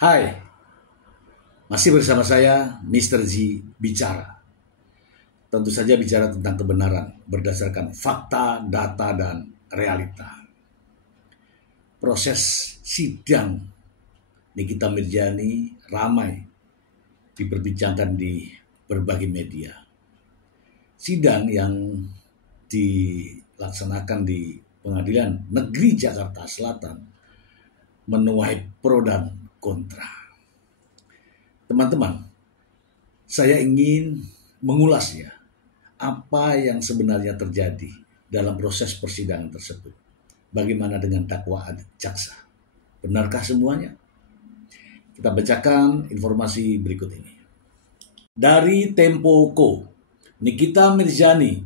Hai, masih bersama saya Mr. Z bicara. Tentu saja bicara tentang kebenaran berdasarkan fakta, data, dan realita. Proses sidang Nikita Mirzani ramai diperbincangkan di berbagai media. Sidang yang dilaksanakan di Pengadilan Negeri Jakarta Selatan menuai pro dan kontra. Teman-teman, saya ingin mengulas apa yang sebenarnya terjadi dalam proses persidangan tersebut. Bagaimana dengan dakwaan jaksa? Benarkah semuanya? Kita bacakan informasi berikut ini. Dari Tempo.co, Nikita Mirzani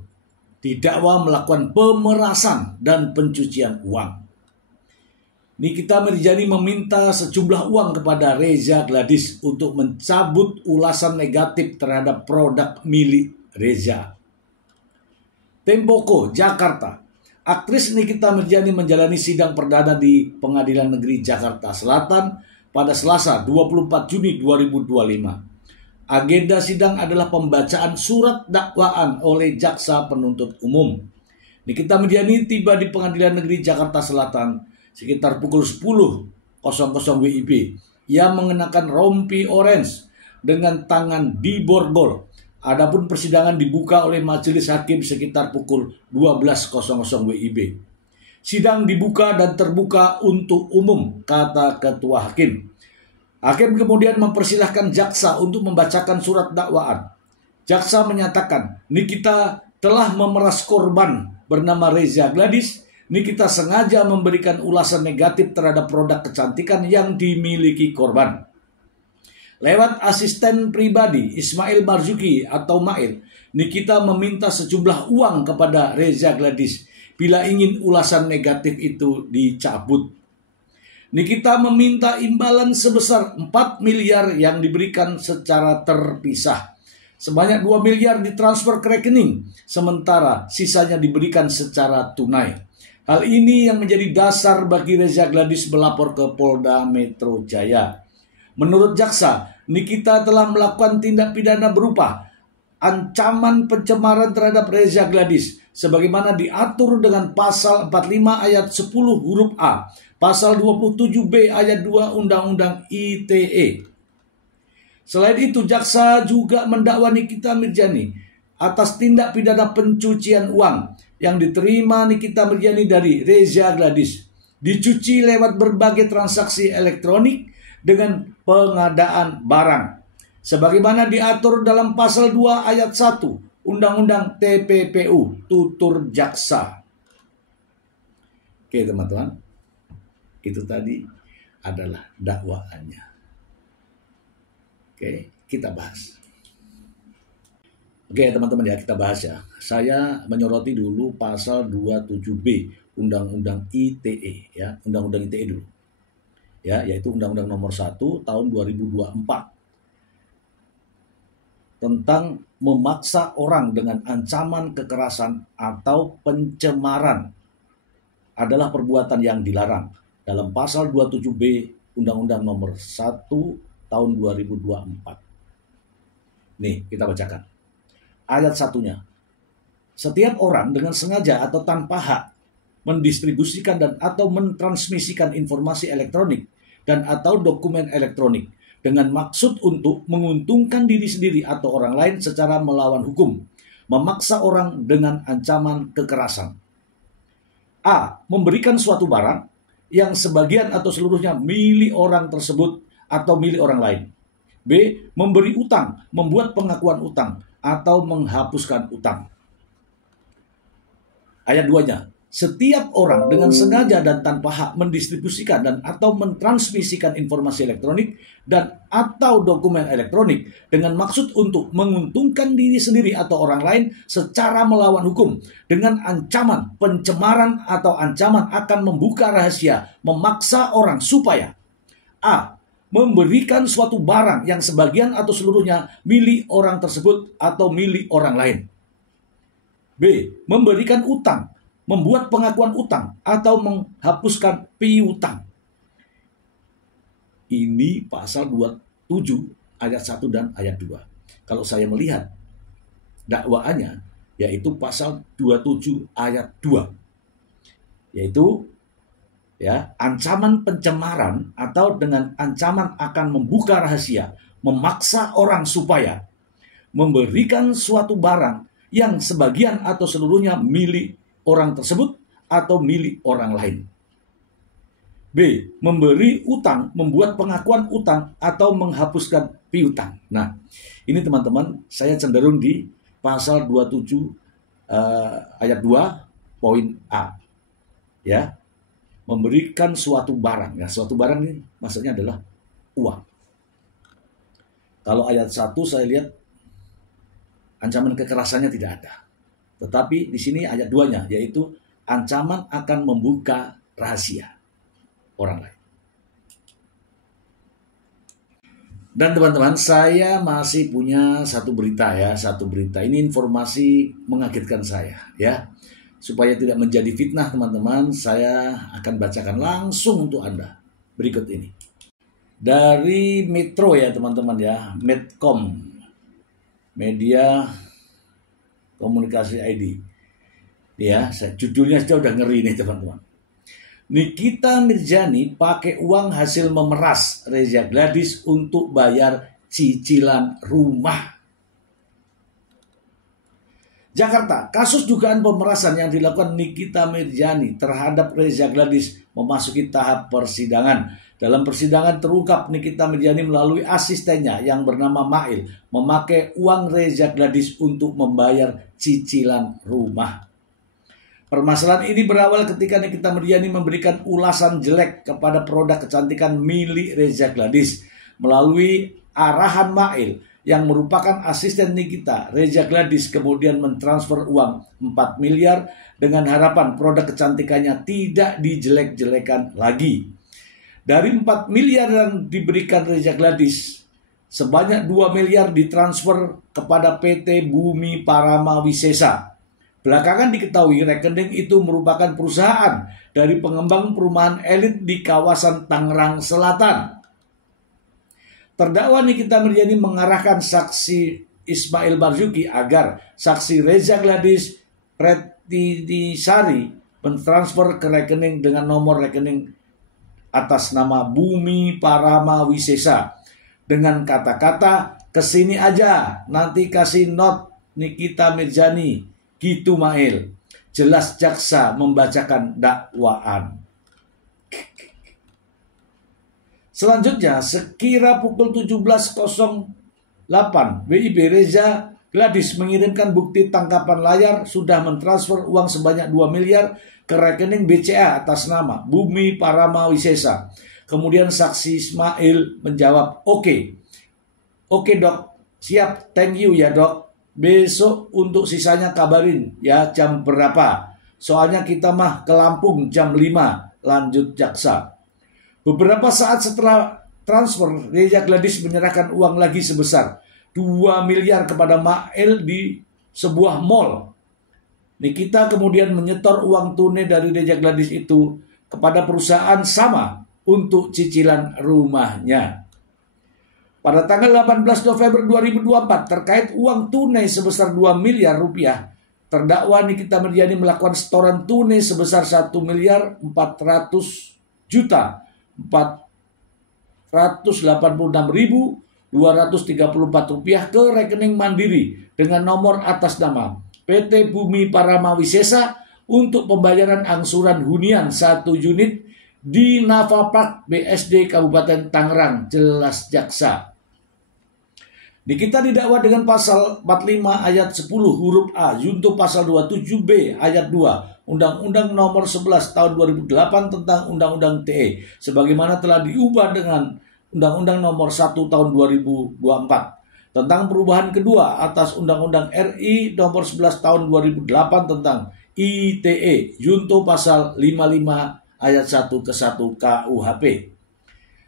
didakwa melakukan pemerasan dan pencucian uang. Nikita Mirzani meminta sejumlah uang kepada Reza Gladys untuk mencabut ulasan negatif terhadap produk milik Reza. Tempo.co, Jakarta. Aktris Nikita Mirzani menjalani sidang perdana di Pengadilan Negeri Jakarta Selatan pada Selasa 24 Juni 2025. Agenda sidang adalah pembacaan surat dakwaan oleh jaksa penuntut umum. Nikita Mirzani tiba di Pengadilan Negeri Jakarta Selatan sekitar pukul 10.00 WIB. Ia mengenakan rompi orange dengan tangan diborgol. Adapun persidangan dibuka oleh majelis hakim sekitar pukul 12.00 WIB. Sidang dibuka dan terbuka untuk umum, kata ketua hakim. Hakim kemudian mempersilahkan jaksa untuk membacakan surat dakwaan. Jaksa menyatakan Nikita telah memeras korban bernama Reza Gladys. Nikita sengaja memberikan ulasan negatif terhadap produk kecantikan yang dimiliki korban. Lewat asisten pribadi Ismail Marzuki atau Mail, Nikita meminta sejumlah uang kepada Reza Gladys bila ingin ulasan negatif itu dicabut. Nikita meminta imbalan sebesar 4 miliar yang diberikan secara terpisah. Sebanyak 2 miliar ditransfer ke rekening, sementara sisanya diberikan secara tunai. Hal ini yang menjadi dasar bagi Reza Gladys melapor ke Polda Metro Jaya. Menurut jaksa, Nikita telah melakukan tindak pidana berupa ancaman pencemaran terhadap Reza Gladys sebagaimana diatur dengan pasal 45 ayat 10 huruf A, pasal 27B ayat 2 Undang-Undang ITE. Selain itu, jaksa juga mendakwa Nikita Mirzani atas tindak pidana pencucian uang yang diterima Nikita Mirzani dari Reza Gladys, dicuci lewat berbagai transaksi elektronik dengan pengadaan barang, sebagaimana diatur dalam pasal 2 ayat 1 Undang-Undang TPPU, tutur jaksa. Oke teman-teman, itu tadi adalah dakwaannya. Oke, kita bahas. Oke teman-teman kita bahas ya. Saya menyoroti dulu pasal 27B Undang-Undang ITE ya, Undang-Undang ITE dulu. Ya, yaitu Undang-Undang Nomor 1 Tahun 2024 tentang memaksa orang dengan ancaman kekerasan atau pencemaran adalah perbuatan yang dilarang dalam pasal 27B Undang-Undang Nomor 1 Tahun 2024. Nih, kita bacakan. Ayat 1-nya. Setiap orang dengan sengaja atau tanpa hak mendistribusikan dan atau mentransmisikan informasi elektronik dan atau dokumen elektronik dengan maksud untuk menguntungkan diri sendiri atau orang lain secara melawan hukum, memaksa orang dengan ancaman kekerasan. A. Memberikan suatu barang yang sebagian atau seluruhnya milik orang tersebut atau milik orang lain. B. Memberi utang, membuat pengakuan utang atau menghapuskan utang. Ayat 2-nya. Setiap orang dengan sengaja dan tanpa hak mendistribusikan dan atau mentransmisikan informasi elektronik dan atau dokumen elektronik dengan maksud untuk menguntungkan diri sendiri atau orang lain secara melawan hukum dengan ancaman pencemaran atau ancaman akan membuka rahasia, memaksa orang supaya A. Memberikan suatu barang yang sebagian atau seluruhnya milik orang tersebut atau milik orang lain. B. Memberikan utang, membuat pengakuan utang atau menghapuskan piutang. Ini pasal 27 ayat 1 dan ayat 2. Kalau saya melihat dakwaannya, yaitu pasal 27 ayat 2. Yaitu ya, ancaman pencemaran atau dengan ancaman akan membuka rahasia, memaksa orang supaya memberikan suatu barang yang sebagian atau seluruhnya milik orang tersebut atau milik orang lain. B. Memberi utang, membuat pengakuan utang atau menghapuskan piutang. Nah, ini teman-teman, saya cenderung di pasal 27 ayat 2 poin A. Ya. Memberikan suatu barang. Ya, suatu barang ini maksudnya adalah uang. Kalau ayat 1 saya lihat ancaman kekerasannya tidak ada. Tetapi di sini ayat 2-nya yaitu ancaman akan membuka rahasia orang lain. Dan teman-teman, saya masih punya satu berita ya, satu berita. Ini informasi mengagetkan saya ya. Supaya tidak menjadi fitnah teman-teman, saya akan bacakan langsung untuk Anda. Berikut ini. Dari Metro ya teman-teman ya, Medcom, Media Komunikasi ID. Ya, judulnya sudah ngeri nih teman-teman. Nikita Mirzani pakai uang hasil memeras Reza Gladys untuk bayar cicilan rumah. Jakarta, kasus dugaan pemerasan yang dilakukan Nikita Mirzani terhadap Reza Gladys memasuki tahap persidangan. Dalam persidangan terungkap Nikita Mirzani melalui asistennya yang bernama Mail memakai uang Reza Gladys untuk membayar cicilan rumah. Permasalahan ini berawal ketika Nikita Mirzani memberikan ulasan jelek kepada produk kecantikan milik Reza Gladys melalui arahan Mail yang merupakan asisten Nikita. Reza Gladys kemudian mentransfer uang 4 miliar dengan harapan produk kecantikannya tidak dijelek-jelekan lagi. Dari 4 miliar yang diberikan Reza Gladys, sebanyak 2 miliar ditransfer kepada PT Bumi Parama Wisesa. Belakangan diketahui rekening itu merupakan perusahaan dari pengembang perumahan elit di kawasan Tangerang Selatan. Terdakwa Nikita Mirzani mengarahkan saksi Ismail Marzuki agar saksi Reza Gladys Pretinisari mentransfer ke rekening dengan nomor rekening atas nama Bumi Parama Wisesa dengan kata-kata kesini aja nanti kasih not Nikita Mirzani gitu Mail. Jelas jaksa membacakan dakwaan. Selanjutnya, sekira pukul 17.08 WIB Reza Gladys mengirimkan bukti tangkapan layar sudah mentransfer uang sebanyak 2 miliar ke rekening BCA atas nama Bumi Parama Wisesa. Kemudian saksi Ismail menjawab, Oke dok, siap, thank you ya dok. Besok untuk sisanya kabarin ya jam berapa. Soalnya kita mah ke Lampung jam 5, lanjut jaksa. Beberapa saat setelah transfer, Reza Gladys menyerahkan uang lagi sebesar 2 miliar kepada Mail di sebuah mall. Nikita kemudian menyetor uang tunai dari Reza Gladys itu kepada perusahaan sama untuk cicilan rumahnya. Pada tanggal 18 November 2024 terkait uang tunai sebesar 2 miliar rupiah, terdakwa Nikita Mirzani melakukan setoran tunai sebesar 1 miliar 400 juta 486.234 rupiah ke rekening Mandiri dengan nomor atas nama PT Bumi Parama Wisesa untuk pembayaran angsuran hunian 1 unit di Navapark BSD Kabupaten Tangerang, jelas jaksa. Nikita didakwa dengan pasal 45 ayat 10 huruf A junto pasal 27B ayat 2 Undang-Undang Nomor 11 Tahun 2008 tentang Undang-Undang TE sebagaimana telah diubah dengan Undang-Undang Nomor 1 Tahun 2024 tentang perubahan kedua atas Undang-Undang RI Nomor 11 Tahun 2008 tentang ITE junto pasal 55 ayat 1 ke 1 KUHP.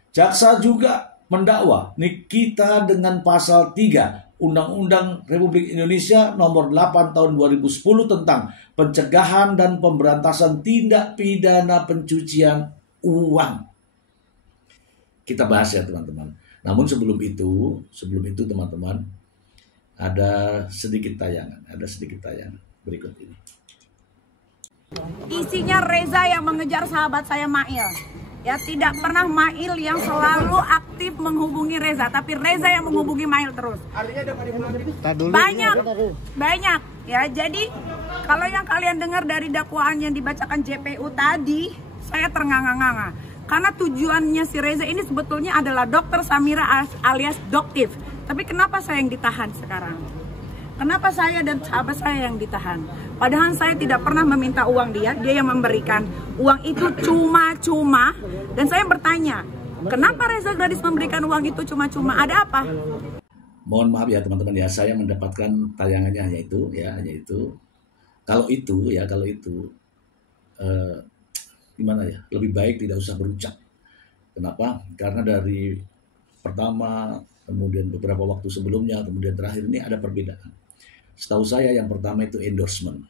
Jaksa juga mendakwa Nikita dengan pasal 3 Undang-Undang Republik Indonesia Nomor 8 Tahun 2010 tentang pencegahan dan pemberantasan tindak pidana pencucian uang. kita bahas ya teman-teman. Namun sebelum itu teman-teman, ada sedikit tayangan berikut ini. Isinya Reza yang mengejar sahabat saya Mail. Ya, tidak pernah Mail yang selalu aktif menghubungi Reza, tapi Reza yang menghubungi Mail terus. Banyak. Ya, jadi kalau yang kalian dengar dari dakwaan yang dibacakan JPU tadi, saya ternganga-nganga. Karena tujuannya si Reza ini sebetulnya adalah Dokter Samira alias Doktif. Tapi kenapa saya yang ditahan sekarang? Kenapa saya dan sahabat saya yang ditahan? Padahal saya tidak pernah meminta uang dia yang memberikan. Uang itu cuma-cuma. Dan saya bertanya, kenapa Reza Gladys memberikan uang itu cuma-cuma? Ada apa? Mohon maaf ya teman-teman ya, saya mendapatkan tayangannya hanya itu. Kalau itu gimana ya? Lebih baik tidak usah berucap. Kenapa? Karena dari pertama, kemudian beberapa waktu sebelumnya, kemudian terakhir ini ada perbedaan. Setahu saya yang pertama itu endorsement,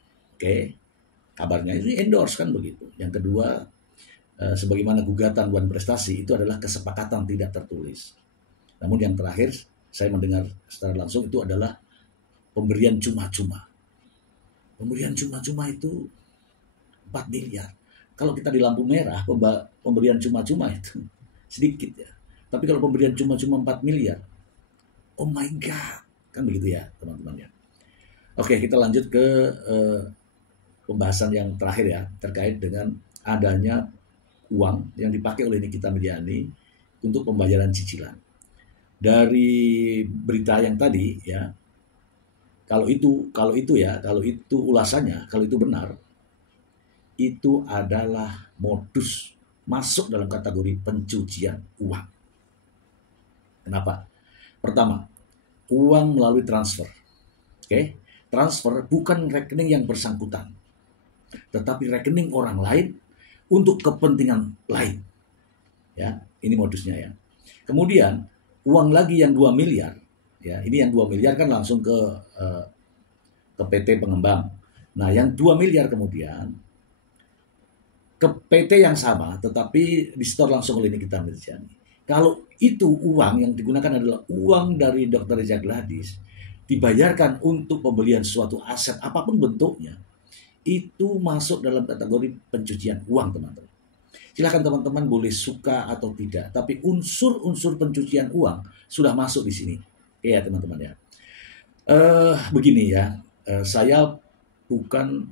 kabarnya itu endorse kan begitu. Yang kedua, sebagaimana gugatan Wan Prestasi itu adalah kesepakatan tidak tertulis. Namun yang terakhir saya mendengar secara langsung itu adalah pemberian cuma-cuma. Pemberian cuma-cuma itu 4 miliar. Kalau kita di lampu merah, pemberian cuma-cuma itu sedikit ya. Tapi kalau pemberian cuma-cuma 4 miliar, oh my God, kan begitu ya teman-teman ya. Oke, kita lanjut ke pembahasan yang terakhir ya, terkait dengan adanya uang yang dipakai oleh Nikita Mirzani untuk pembayaran cicilan. Dari berita yang tadi ya, kalau itu ulasannya, kalau itu benar, itu adalah modus masuk dalam kategori pencucian uang. Kenapa? Pertama, uang melalui transfer. Transfer bukan rekening yang bersangkutan, tetapi rekening orang lain untuk kepentingan lain. Ya, ini modusnya ya. Kemudian uang lagi yang 2 miliar, ya, ini yang 2 miliar kan langsung ke PT pengembang. Nah, yang 2 miliar kemudian ke PT yang sama, tetapi disetor langsung oleh Nikita Mirzani. Kalau itu uang yang digunakan adalah uang dari Dr. Reza Gladys, dibayarkan untuk pembelian suatu aset apapun bentuknya, itu masuk dalam kategori pencucian uang, teman-teman. Silahkan teman-teman boleh suka atau tidak, tapi unsur-unsur pencucian uang sudah masuk di sini, ya teman-teman ya. Begini ya, saya bukan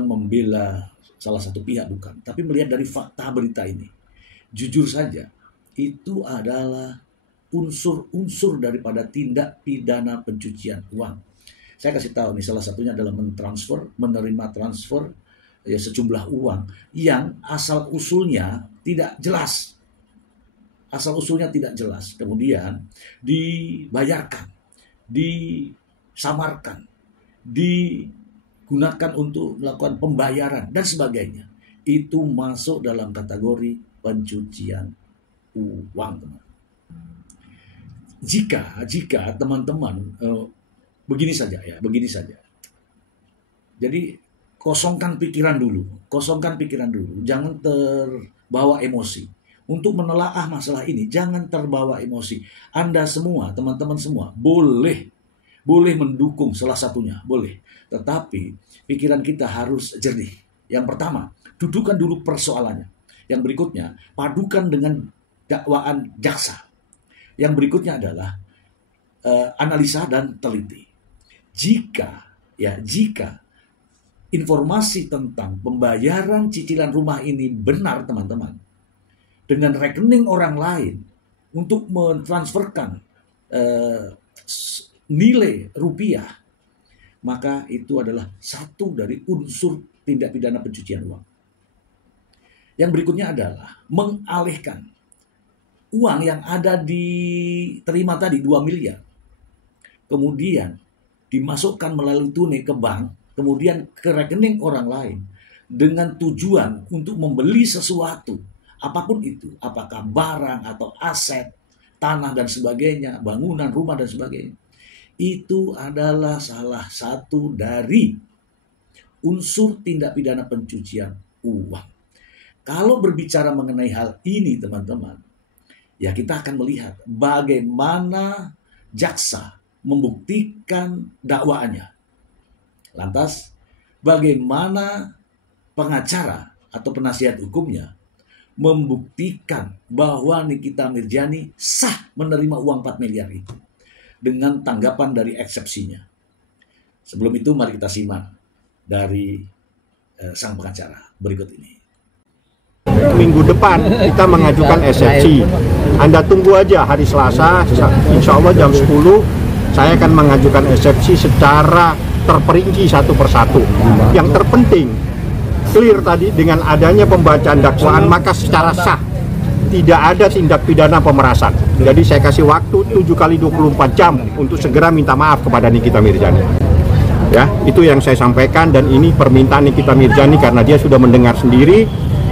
membela salah satu pihak, bukan, tapi melihat dari fakta berita ini. Jujur saja, itu adalah unsur-unsur daripada tindak pidana pencucian uang. Saya kasih tahu nih, salah satunya adalah menerima transfer ya sejumlah uang yang asal usulnya tidak jelas. Kemudian dibayarkan, disamarkan, digunakan untuk melakukan pembayaran dan sebagainya. Itu masuk dalam kategori pencucian uang, teman. Jika teman-teman begini saja. Jadi kosongkan pikiran dulu, jangan terbawa emosi. Untuk menelaah masalah ini, jangan terbawa emosi. Anda semua, teman-teman semua, boleh mendukung salah satunya, boleh. Tetapi pikiran kita harus jernih. Yang pertama, dudukan dulu persoalannya. Yang berikutnya, padukan dengan dakwaan jaksa. Yang berikutnya adalah analisa dan teliti. Jika informasi tentang pembayaran cicilan rumah ini benar, teman-teman, dengan rekening orang lain untuk mentransferkan nilai rupiah, maka itu adalah satu dari unsur tindak pidana pencucian uang. Yang berikutnya adalah mengalihkan uang yang ada diterima tadi 2 miliar. Kemudian dimasukkan melalui tunai ke bank, kemudian ke rekening orang lain dengan tujuan untuk membeli sesuatu, apapun itu, apakah barang atau aset, tanah dan sebagainya, bangunan, rumah dan sebagainya. Itu adalah salah satu dari unsur tindak pidana pencucian uang. kalau berbicara mengenai hal ini teman-teman, ya kita akan melihat bagaimana jaksa membuktikan dakwaannya. Lantas, bagaimana pengacara atau penasihat hukumnya membuktikan bahwa Nikita Mirzani sah menerima uang 4 miliar itu dengan tanggapan dari eksepsinya. Sebelum itu mari kita simak dari sang pengacara berikut ini. Minggu depan kita mengajukan eksepsi. Anda tunggu aja hari Selasa, insya Allah jam 10 saya akan mengajukan eksepsi secara terperinci satu persatu. Yang terpenting, clear tadi dengan adanya pembacaan dakwaan maka secara sah tidak ada tindak pidana pemerasan. Jadi saya kasih waktu 7 kali 24 jam untuk segera minta maaf kepada Nikita Mirzani. Ya, itu yang saya sampaikan dan ini permintaan Nikita Mirzani karena dia sudah mendengar sendiri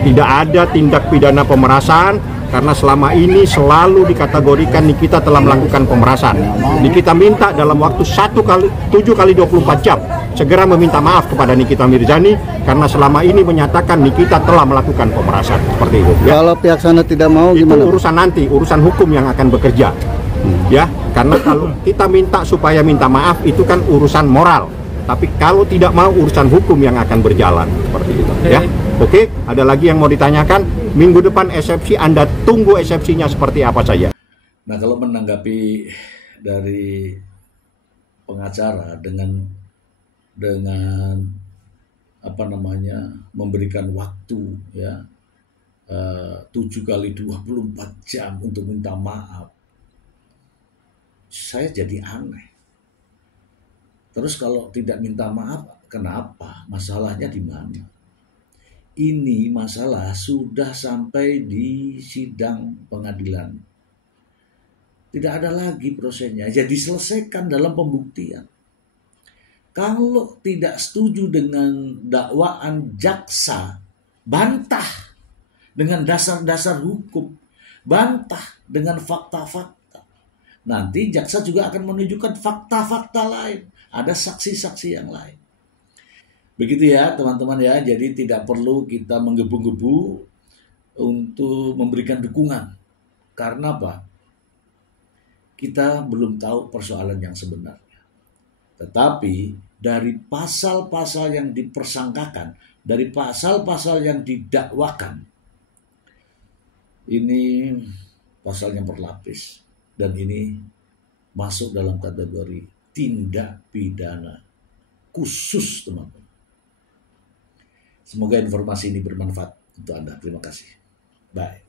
tidak ada tindak pidana pemerasan karena selama ini selalu dikategorikan Nikita telah melakukan pemerasan. Nikita minta dalam waktu 7 kali 24 jam segera meminta maaf kepada Nikita Mirzani karena selama ini menyatakan Nikita telah melakukan pemerasan seperti itu. Ya. Kalau pihak sana tidak mau itu gimana? Urusan nanti, urusan hukum yang akan bekerja. Ya, karena kalau kita minta supaya minta maaf itu kan urusan moral. Tapi kalau tidak mau urusan hukum yang akan berjalan seperti itu. Ya. Oke, ada lagi yang mau ditanyakan? Minggu depan eksepsi, Anda tunggu eksepsinya seperti apa saja. Nah, kalau menanggapi dari pengacara dengan memberikan waktu ya 7 kali 24 jam untuk minta maaf, saya jadi aneh. Terus kalau tidak minta maaf, kenapa? Masalahnya di mana? Ini masalah sudah sampai di sidang pengadilan. Tidak ada lagi prosesnya, jadi diselesaikan dalam pembuktian. Kalau tidak setuju dengan dakwaan jaksa, bantah dengan dasar-dasar hukum, bantah dengan fakta-fakta. Nanti jaksa juga akan menunjukkan fakta-fakta lain. Ada saksi-saksi yang lain. Begitu ya teman-teman ya. Jadi tidak perlu kita menggebu-gebu untuk memberikan dukungan. Karena apa? Kita belum tahu persoalan yang sebenarnya. Tetapi dari pasal-pasal yang dipersangkakan, dari pasal-pasal yang didakwakan, ini pasal yang berlapis. Dan ini masuk dalam kategori tindak pidana khusus, teman-teman. Semoga informasi ini bermanfaat untuk Anda. Terima kasih. Bye.